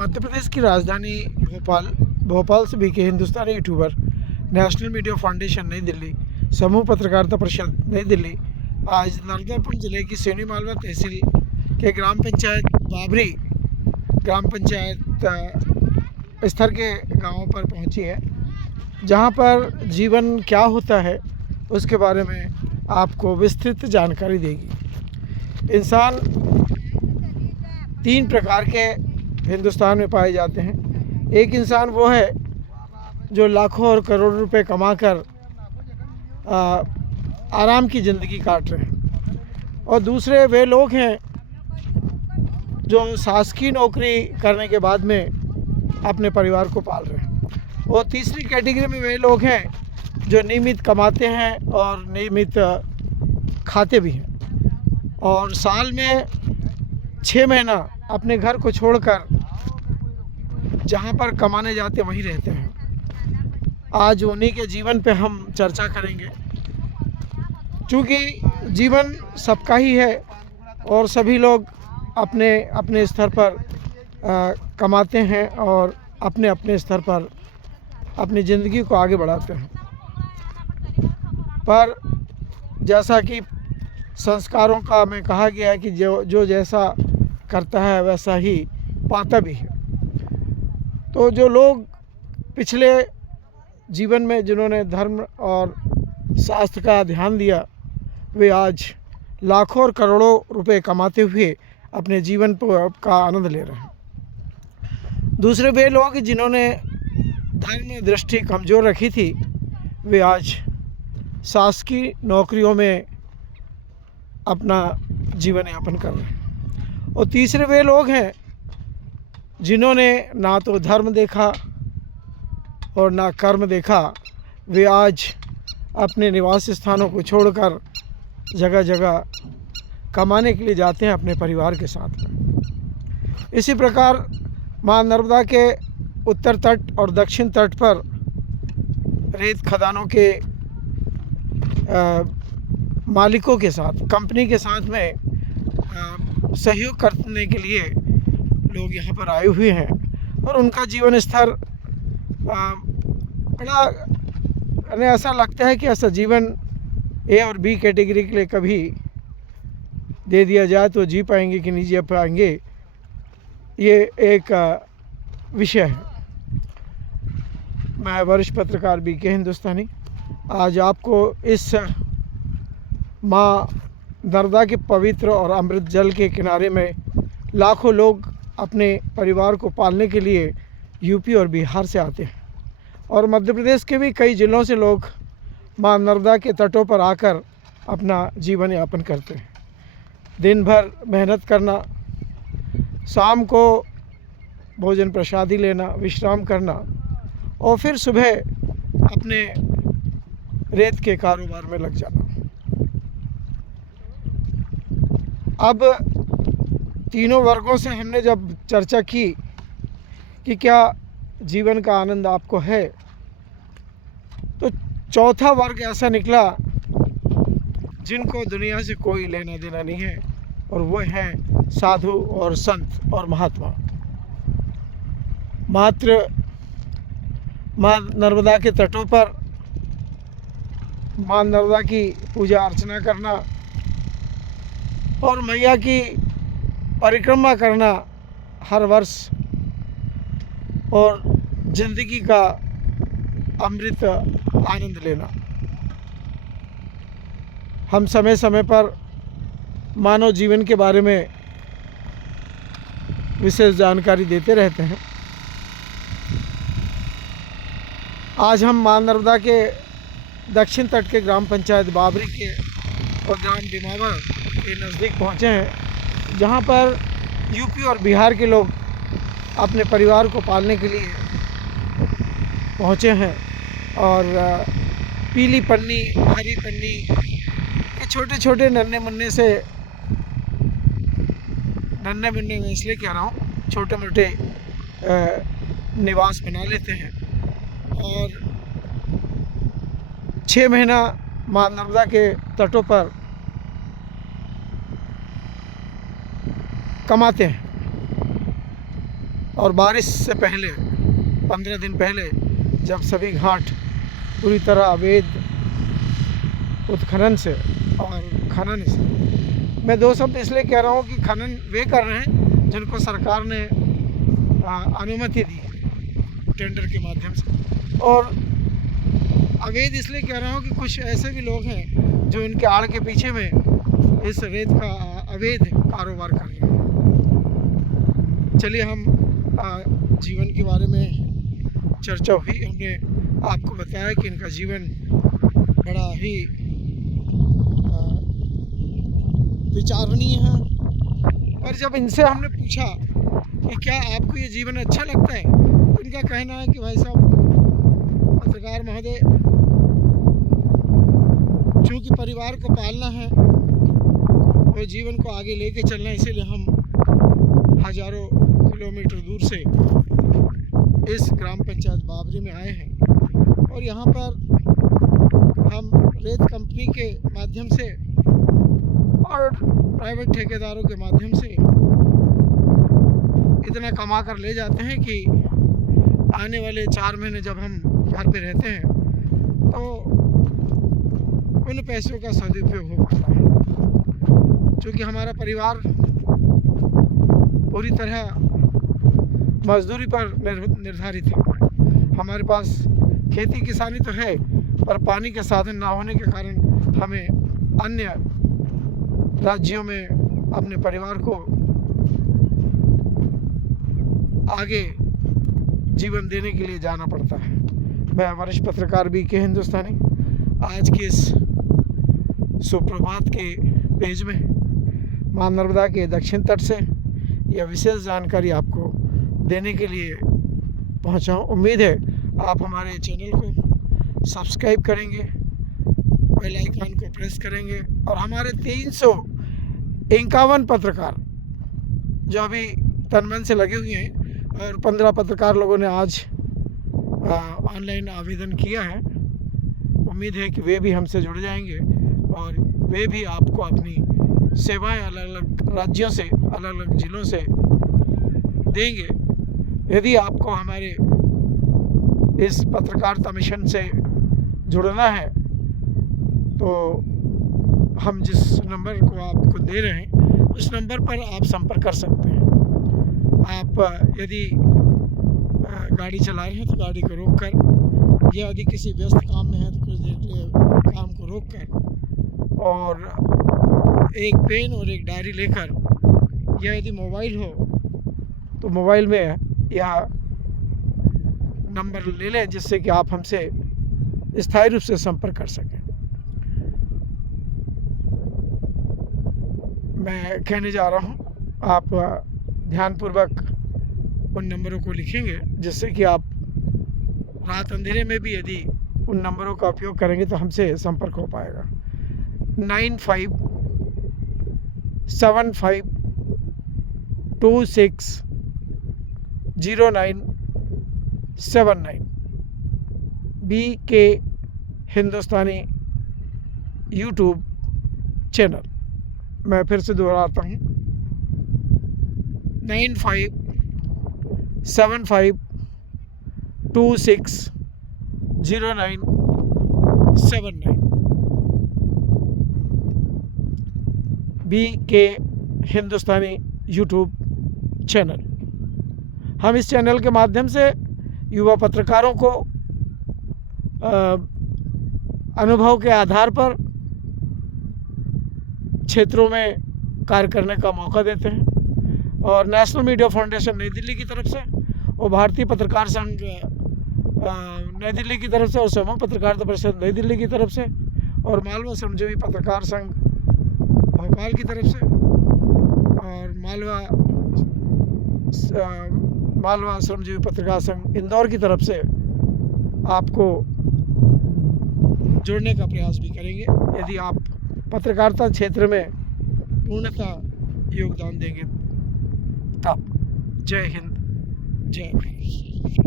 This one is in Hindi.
मध्य प्रदेश की राजधानी भोपाल से बीके हिंदुस्तानी यूट्यूबर नेशनल मीडिया फाउंडेशन नई दिल्ली, समूह पत्रकारिता परिषद नई दिल्ली आज नर्मदापुर जिले की सिवनी मालवा तहसील के ग्राम पंचायत बाबरी ग्राम पंचायत स्तर के गांवों पर पहुंची है, जहां पर जीवन क्या होता है उसके बारे में आपको विस्तृत जानकारी देगी। इंसान 3 प्रकार के हिंदुस्तान में पाए जाते हैं। एक इंसान वो है जो लाखों और करोड़ों रुपए कमाकर आराम की ज़िंदगी काट रहे हैं, और दूसरे वे लोग हैं जो शासकीय नौकरी करने के बाद में अपने परिवार को पाल रहे हैं। और तीसरी कैटेगरी में वे लोग हैं जो नियमित कमाते हैं और नियमित खाते भी हैं, और साल में 6 महीना अपने घर को छोड़कर जहाँ पर कमाने जाते वहीं रहते हैं। आज उन्हीं के जीवन पे हम चर्चा करेंगे, क्योंकि जीवन सबका ही है और सभी लोग अपने अपने स्तर पर कमाते हैं और अपने अपने स्तर पर अपनी ज़िंदगी को आगे बढ़ाते हैं। पर जैसा कि संस्कारों का में कहा गया है कि जो जैसा करता है वैसा ही पाता भी है। तो जो लोग पिछले जीवन में जिन्होंने धर्म और शास्त्र का ध्यान दिया, वे आज लाखों और करोड़ों रुपए कमाते हुए अपने जीवन का आनंद ले रहे हैं। दूसरे वे लोग जिन्होंने धर्म दृष्टि कमज़ोर रखी थी, वे आज शासकीय नौकरियों में अपना जीवन यापन कर रहे हैं। और तीसरे वे लोग हैं जिन्होंने ना तो धर्म देखा और ना कर्म देखा, वे आज अपने निवास स्थानों को छोड़कर जगह जगह कमाने के लिए जाते हैं अपने परिवार के साथ में। इसी प्रकार मां नर्मदा के उत्तर तट और दक्षिण तट पर रेत खदानों के मालिकों के साथ, कंपनी के साथ में सहयोग करने के लिए लोग यहाँ पर आए हुए हैं, और उनका जीवन स्तर बड़ा ऐसा लगता है कि ऐसा जीवन ए और बी कैटेगरी के लिए कभी दे दिया जाए तो जी पाएंगे कि नहीं जी पाएंगे, ये एक विषय है। मैं वरिष्ठ पत्रकार बीके हिंदुस्तानी आज आपको इस माँ नर्मदा के पवित्र और अमृत जल के किनारे में लाखों लोग अपने परिवार को पालने के लिए यूपी और बिहार से आते हैं, और मध्य प्रदेश के भी कई ज़िलों से लोग माँ नर्मदा के तटों पर आकर अपना जीवन यापन करते हैं। दिन भर मेहनत करना, शाम को भोजन प्रसादी लेना, विश्राम करना, और फिर सुबह अपने रेत के कारोबार में लग जाना। अब तीनों वर्गों से हमने जब चर्चा की कि क्या जीवन का आनंद आपको है, तो चौथा वर्ग ऐसा निकला जिनको दुनिया से कोई लेना देना नहीं है, और वो हैं साधु और संत और महात्मा। मात्र माँ नर्मदा के तटों पर माँ नर्मदा की पूजा अर्चना करना और मैया की परिक्रमा करना हर वर्ष, और ज़िंदगी का अमृत आनंद लेना। हम समय समय पर मानव जीवन के बारे में विशेष जानकारी देते रहते हैं। आज हम मां नर्मदा के दक्षिण तट के ग्राम पंचायत बाबरी के और ग्राम बिमावा के नज़दीक पहुंचे हैं, जहां पर यूपी और बिहार के लोग अपने परिवार को पालने के लिए पहुंचे हैं, और पीली पन्नी, हरी पन्नी के छोटे छोटे नन्हे मुन्ने मैं इसलिए कह रहा हूँ, छोटे मोटे निवास बना लेते हैं, और 6 महीना माँ नर्मदा के तटों पर कमाते हैं। और बारिश से पहले 15 दिन पहले जब सभी घाट पूरी तरह अवैध उत्खनन से और खनन से, मैं दो शब्द इसलिए कह रहा हूँ कि खनन वे कर रहे हैं जिनको सरकार ने अनुमति दी है टेंडर के माध्यम से, और अवैध इसलिए कह रहा हूँ कि कुछ ऐसे भी लोग हैं जो इनके आड़ के पीछे में इस रेत का अवैध कारोबार कर रहे हैं। चलिए हम जीवन के बारे में चर्चा हुई, हमने आपको बताया कि इनका जीवन बड़ा ही विचारणीय है। और जब इनसे हमने पूछा कि क्या आपको ये जीवन अच्छा लगता है, तो इनका कहना है कि भाई साहब पत्रकार महोदय, चूँकि परिवार को पालना है और जीवन को आगे लेके चलना है, इसीलिए हम हज़ारों किलोमीटर दूर से इस ग्राम पंचायत बाबरी में आए हैं और यहाँ पर हम रेत कंपनी के माध्यम से और प्राइवेट ठेकेदारों के माध्यम से इतना कमा कर ले जाते हैं कि आने वाले 4 महीने जब हम घर पे रहते हैं तो उन पैसों का सदुपयोग हो पाता है। क्योंकि हमारा परिवार पूरी तरह मजदूरी पर निर्धारित है। हमारे पास खेती किसानी तो है, पर पानी के साधन ना होने के कारण हमें अन्य राज्यों में अपने परिवार को आगे जीवन देने के लिए जाना पड़ता है। मैं वरिष्ठ पत्रकार BK हिंदुस्तानी आज के इस सुप्रभात के पेज में मां नर्मदा के दक्षिण तट से यह विशेष जानकारी आपको देने के लिए पहुंचा हूं। उम्मीद है आप हमारे चैनल को सब्सक्राइब करेंगे, बेल आइकन को प्रेस करेंगे और हमारे 351 पत्रकार जो अभी तन मन से लगे हुए हैं और 15 पत्रकार लोगों ने आज ऑनलाइन आवेदन किया है, उम्मीद है कि वे भी हमसे जुड़ जाएंगे और वे भी आपको अपनी सेवाएं अलग अलग राज्यों से, अलग अलग ज़िलों से देंगे। यदि आपको हमारे इस पत्रकारिता मिशन से जुड़ना है तो हम जिस नंबर को आपको दे रहे हैं उस नंबर पर आप संपर्क कर सकते हैं। आप यदि गाड़ी चला रहे हैं तो गाड़ी को रोक कर, या यदि किसी व्यस्त काम में है तो कुछ देर के लिए काम को रोक कर और एक पेन और एक डायरी लेकर, या यदि मोबाइल हो तो मोबाइल में या नंबर ले लें जिससे कि आप हमसे स्थायी रूप से संपर्क कर सकें। मैं कहने जा रहा हूँ, आप ध्यानपूर्वक उन नंबरों को लिखेंगे जिससे कि आप रात अंधेरे में भी यदि उन नंबरों का उपयोग करेंगे तो हमसे संपर्क हो पाएगा। 9575260979 BK हिंदुस्तानी यूट्यूब चैनल। मैं फिर से दोहराता हूँ, 9575260979 BK हिंदुस्तानी यूट्यूब चैनल। हम इस चैनल के माध्यम से युवा पत्रकारों को अनुभव के आधार पर क्षेत्रों में कार्य करने का मौका देते हैं। और नेशनल मीडिया फाउंडेशन नई दिल्ली की तरफ से और भारतीय पत्रकार संघ नई दिल्ली की तरफ से और समूह पत्रकारिता परिषद नई दिल्ली की तरफ से और मालवा श्रमजीवी पत्रकार संघ भोपाल की तरफ से और मालवा श्रमजीवी पत्रकार संघ इंदौर की तरफ से आपको जोड़ने का प्रयास भी करेंगे यदि आप पत्रकारिता क्षेत्र में पूर्णतः योगदान देंगे तब। जय हिंद, जय भारत।